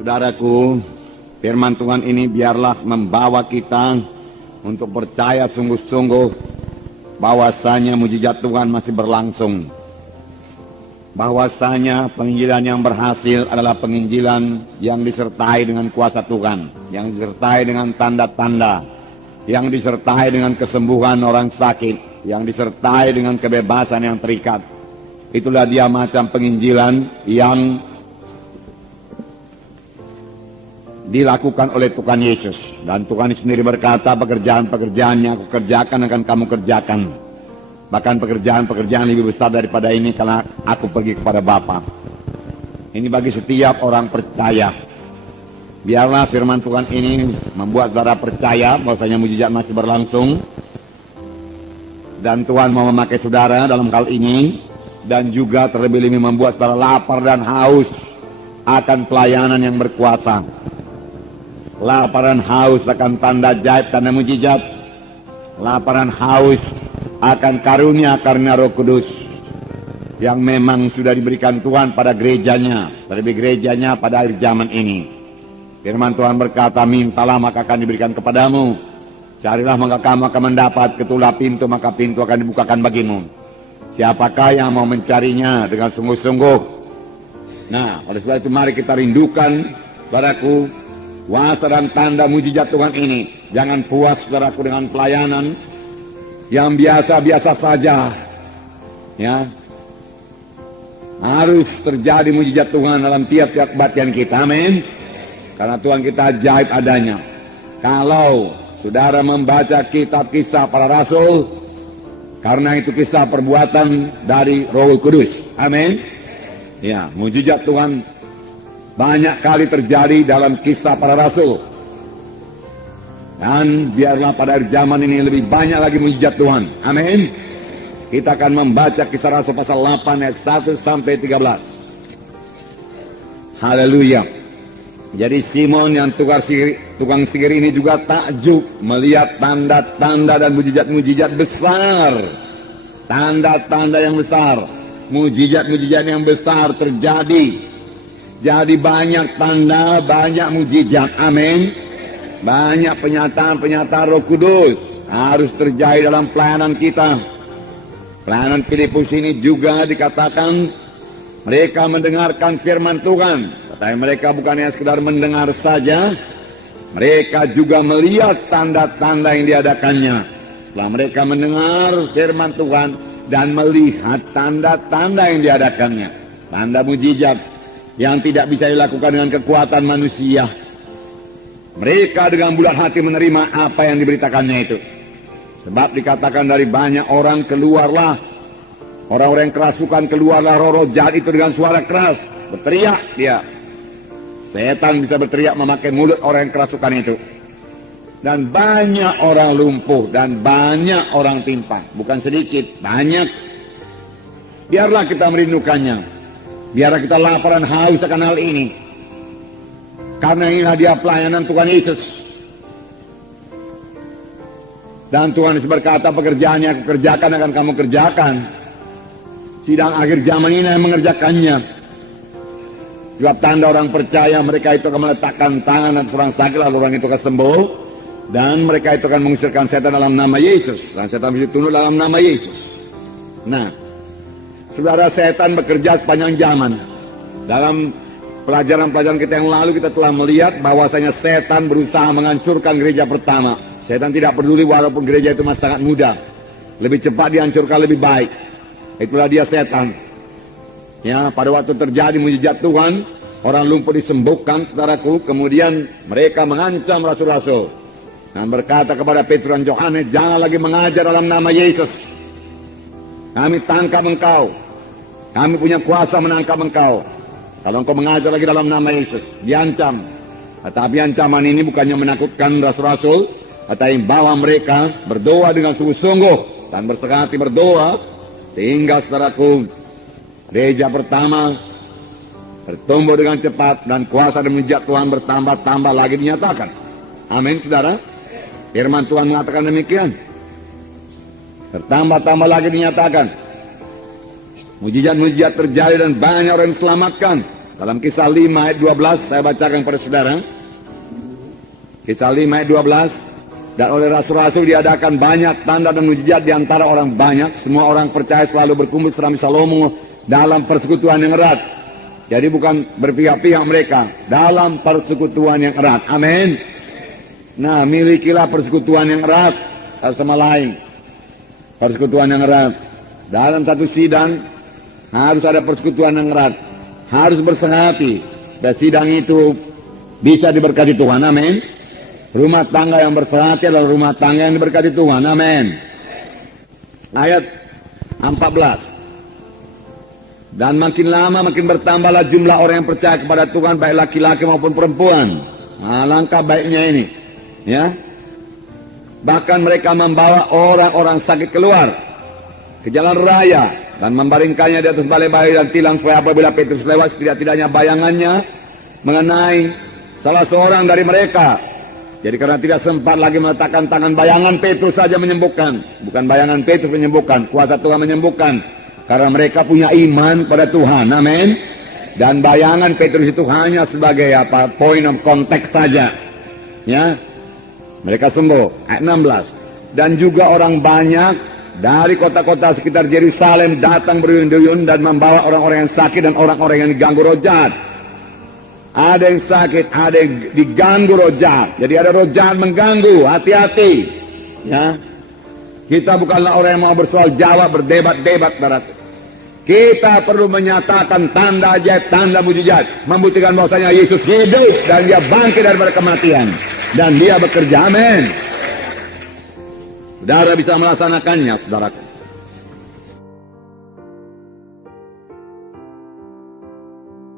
Saudaraku, firman Tuhan ini biarlah membawa kita untuk percaya sungguh-sungguh bahwasanya mujizat Tuhan masih berlangsung. Bahwasanya penginjilan yang berhasil adalah penginjilan yang disertai dengan kuasa Tuhan, yang disertai dengan tanda-tanda, yang disertai dengan kesembuhan orang sakit, yang disertai dengan kebebasan yang terikat. Itulah dia macam penginjilan yang dilakukan oleh Tuhan Yesus. Dan Tuhan sendiri berkata, pekerjaan-pekerjaan yang aku kerjakan akan kamu kerjakan. Bahkan pekerjaan-pekerjaan lebih besar daripada ini karena aku pergi kepada Bapa. Ini bagi setiap orang percaya. Biarlah firman Tuhan ini membuat saudara percaya bahwasanya mujizat masih berlangsung. Dan Tuhan mau memakai saudara dalam hal ini. Dan juga terlebih-lebih membuat saudara lapar dan haus akan pelayanan yang berkuasa. Lapar dan haus akan tanda ajaib, tanda mujizat. Lapar dan haus akan karunia Roh Kudus yang memang sudah diberikan Tuhan pada gerejanya, terlebih gerejanya pada akhir zaman ini. Firman Tuhan berkata, mintalah maka akan diberikan kepadamu, carilah maka kamu akan mendapat, ketuklah pintu maka pintu akan dibukakan bagimu. Siapakah yang mau mencarinya dengan sungguh-sungguh? Nah, oleh sebab itu mari kita rindukan, saudaraku, kuasa dan tanda mujizat Tuhan ini. Jangan puas, saudaraku, dengan pelayanan yang biasa-biasa saja. Ya, harus terjadi mujizat Tuhan dalam tiap-tiap kebaktian kita. Amin. Karena Tuhan kita ajaib adanya. Kalau saudara membaca kitab Kisah Para Rasul, karena itu kisah perbuatan dari Roh Kudus. Amin. Ya, mujizat Tuhan banyak kali terjadi dalam Kisah Para Rasul. Dan biarlah pada zaman ini lebih banyak lagi mujizat Tuhan. Amin. Kita akan membaca Kisah Rasul pasal 8 ayat 1 sampai 13. Haleluya. Jadi Simon yang tukang sihir ini juga takjub melihat tanda-tanda dan mujizat-mujizat besar. Tanda-tanda yang besar, mujizat-mujizat yang besar terjadi. Jadi banyak tanda, banyak mujizat. Amin. Banyak penyataan-penyataan Roh Kudus harus terjadi dalam pelayanan kita. Pelayanan Filipus ini juga dikatakan mereka mendengarkan firman Tuhan. Tetapi mereka bukan hanya sekedar mendengar saja, mereka juga melihat tanda-tanda yang diadakannya. Setelah mereka mendengar firman Tuhan dan melihat tanda-tanda yang diadakannya, tanda mujizat yang tidak bisa dilakukan dengan kekuatan manusia, mereka dengan bulat hati menerima apa yang diberitakannya itu. Sebab dikatakan dari banyak orang keluarlah, orang-orang yang kerasukan keluarlah roh-roh jahat itu dengan suara keras. Berteriak dia. Setan bisa berteriak memakai mulut orang yang kerasukan itu. Dan banyak orang lumpuh dan banyak orang timpang. Bukan sedikit, banyak. Biarlah kita merindukannya. Biarlah kita lapar dan haus akan hal ini. Karena inilah dia pelayanan Tuhan Yesus. Dan Tuhan Yesus berkata, pekerjaan yang aku kerjakan akan kamu kerjakan. Sidang akhir zaman ini yang mengerjakannya. Sebab tanda orang percaya, mereka itu akan meletakkan tangan atas orang sakit, lalu orang itu akan sembuh. Dan mereka itu akan mengusirkan setan dalam nama Yesus. Dan setan bisa tunduk dalam nama Yesus. Nah, saudara, setan bekerja sepanjang zaman. Dalam pelajaran-pelajaran kita yang lalu kita telah melihat bahwasanya setan berusaha menghancurkan gereja pertama. Setan tidak peduli walaupun gereja itu masih sangat muda. Lebih cepat dihancurkan lebih baik. Itulah dia setan. Ya, pada waktu terjadi mujizat Tuhan, orang lumpuh disembuhkan, saudaraku. Kemudian mereka mengancam rasul-rasul dan berkata kepada Petrus dan Yohanes, jangan lagi mengajar dalam nama Yesus. Kami tangkap engkau. Kami punya kuasa menangkap engkau. Kalau engkau mengajar lagi dalam nama Yesus, diancam. Tetapi ancaman ini bukannya menakutkan rasul-rasul, tetapi bawa mereka berdoa dengan sungguh-sungguh dan berserah hati berdoa, sehingga saudaraku, gereja pertama bertumbuh dengan cepat dan kuasa dan mujizat Tuhan bertambah-tambah lagi dinyatakan. Amin, saudara. Firman Tuhan mengatakan demikian. Bertambah-tambah lagi dinyatakan. Mujizat-mujizat terjadi dan banyak orang diselamatkan. Dalam Kisah 5 ayat 12 saya bacakan kepada saudara. Kisah 5 ayat 12. Dan oleh rasul-rasul diadakan banyak tanda dan mujizat di antara orang banyak. Semua orang percaya selalu berkumpul serami Salomo dalam persekutuan yang erat. Jadi bukan berpihak-pihak mereka, dalam persekutuan yang erat. Amin. Nah, milikilah persekutuan yang erat satu sama lain. Persekutuan yang erat. Dalam satu sidang harus ada persekutuan yang erat. Harus bersehati. Dan sidang itu bisa diberkati Tuhan. Amin. Rumah tangga yang bersehati adalah rumah tangga yang diberkati Tuhan. Amin. Ayat 14. Dan makin lama makin bertambahlah jumlah orang yang percaya kepada Tuhan, baik laki-laki maupun perempuan. Nah, langkah baiknya ini, ya. Bahkan mereka membawa orang-orang sakit keluar ke jalan raya dan membaringkannya di atas balai-balai dan tilang, supaya apabila Petrus lewat, setidak-tidaknya bayangannya mengenai salah seorang dari mereka. Jadi karena tidak sempat lagi meletakkan tangan, bayangan Petrus saja menyembuhkan. Bukan bayangan Petrus menyembuhkan, kuasa Tuhan menyembuhkan. Karena mereka punya iman pada Tuhan. Amin. Dan bayangan Petrus itu hanya sebagai point of contact saja. Ya. Mereka sembuh. Ayat 16. Dan juga orang banyak dari kota-kota sekitar Yerusalem datang berduyun-duyun dan membawa orang-orang yang sakit dan orang-orang yang diganggu roh jahat. Ada yang sakit, ada yang diganggu roh jahat. Jadi ada roh jahat mengganggu, hati-hati. Ya. Kita bukanlah orang yang mau bersoal jawab, berdebat-debat, saudaraku. Kita perlu menyatakan tanda ajaib, tanda mujizat, membuktikan bahwasanya Yesus hidup dan dia bangkit daripada kematian dan dia bekerja. Amin. Saudara bisa melaksanakannya, saudaraku.